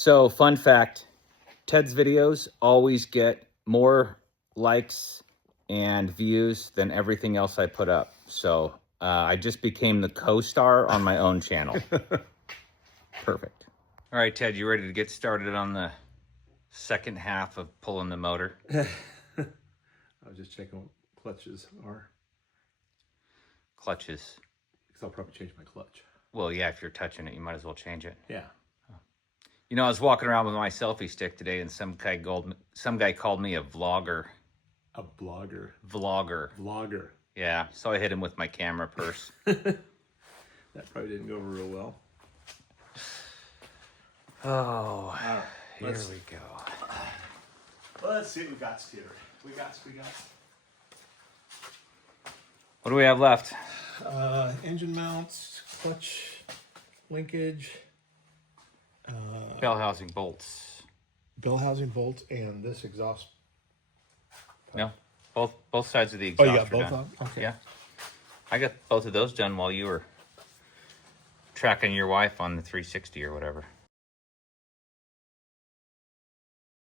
So, fun fact, Ted's videos always get more likes and views than everything else I put up. So, I just became the co-star on my own channel. Perfect. All right, Ted, you ready to get started on the second half of pulling the motor? I was just checking what clutches are. Clutches. Because I'll probably change my clutch. Well, yeah, if you're touching it, you might as well change it. Yeah. You know, I was walking around with my selfie stick today, and some guy called me a vlogger. A blogger. Vlogger. Vlogger. Yeah, so I hit him with my camera purse. That probably didn't go over real well. Oh, right, here we go. Let's see what we got here. We got. What do we have left? Engine mounts, clutch linkage, Bell housing bolts. bell housing bolts, and this exhaust. No, both sides of the Oh, exhaust you got are both done. on? Okay. Yeah, I got both of those done while you were tracking your wife on the 360 or whatever.